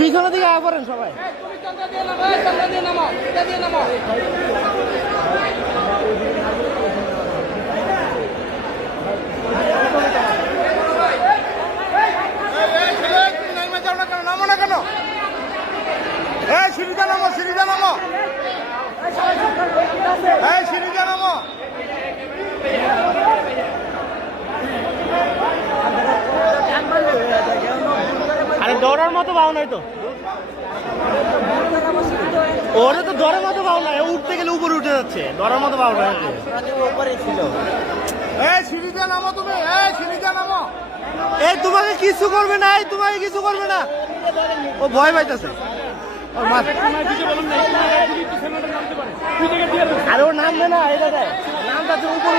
পিছনের দিকে আয় করেন সবাই নামো না কেন এই সিঁড়িটা নামো সিঁড়িটা নামো এই সিঁড়িটা নামো আরে মতো পাও নাই তো? ওরে তো দৌড়ার মতো পাও নাই উঠতে গেলে উপরে উঠে যাচ্ছে দৌড়ার মতো এই সিঁড়িটা নামো তুমি এই সিঁড়িটা নামো। এই তোমাকে কিছু করবে না এই তোমাকে কিছু করবে না। ও ভয় পাইতেছে। আরে ও নামবে না এটা দেয় নামটা উপরে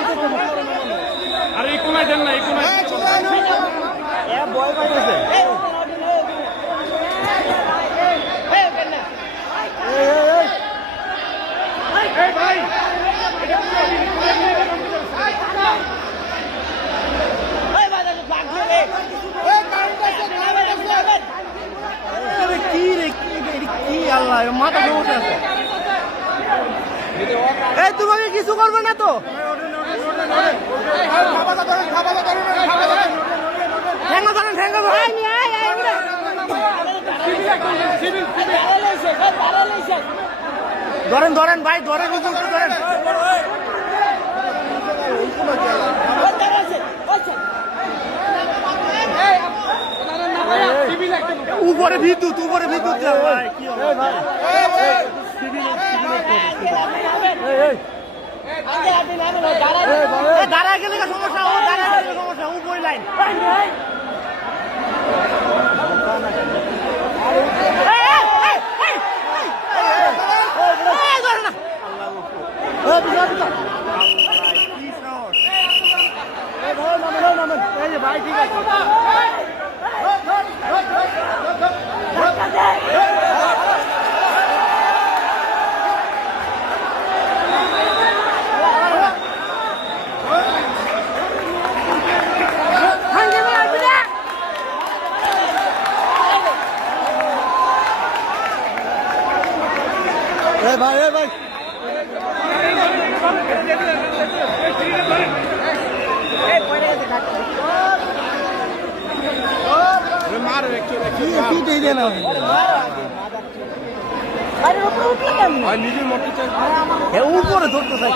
আরে এই কোনায় দেন না এই কোনায় এই চলে নামো এ ভয় পাইতেছে এই, এই, এই। এই ভাই এই কারেন্ট আছে কারেন্ট আছে আরে কি রে কি রে, এটা কি আল্লাহ মাথা ঘুমোতে আছে। এই তোমাকে কিছু করবে না তো? ঠেঙ্গা ধরেন ঠেঙ্গা ধরেন। ধরেন ধরেন ভাই ধরেন ধরেন। উপরে বিদ্যুৎ উপরে বিদ্যুৎ ভাই কি হবে দাঁড়ায় গেলে সমস্যা দাঁড়ায় গেলে সমস্যা উপরে লাইন। ভাই। ঠিক আছে এই ভাই ভাই উপরে ধরতে চাই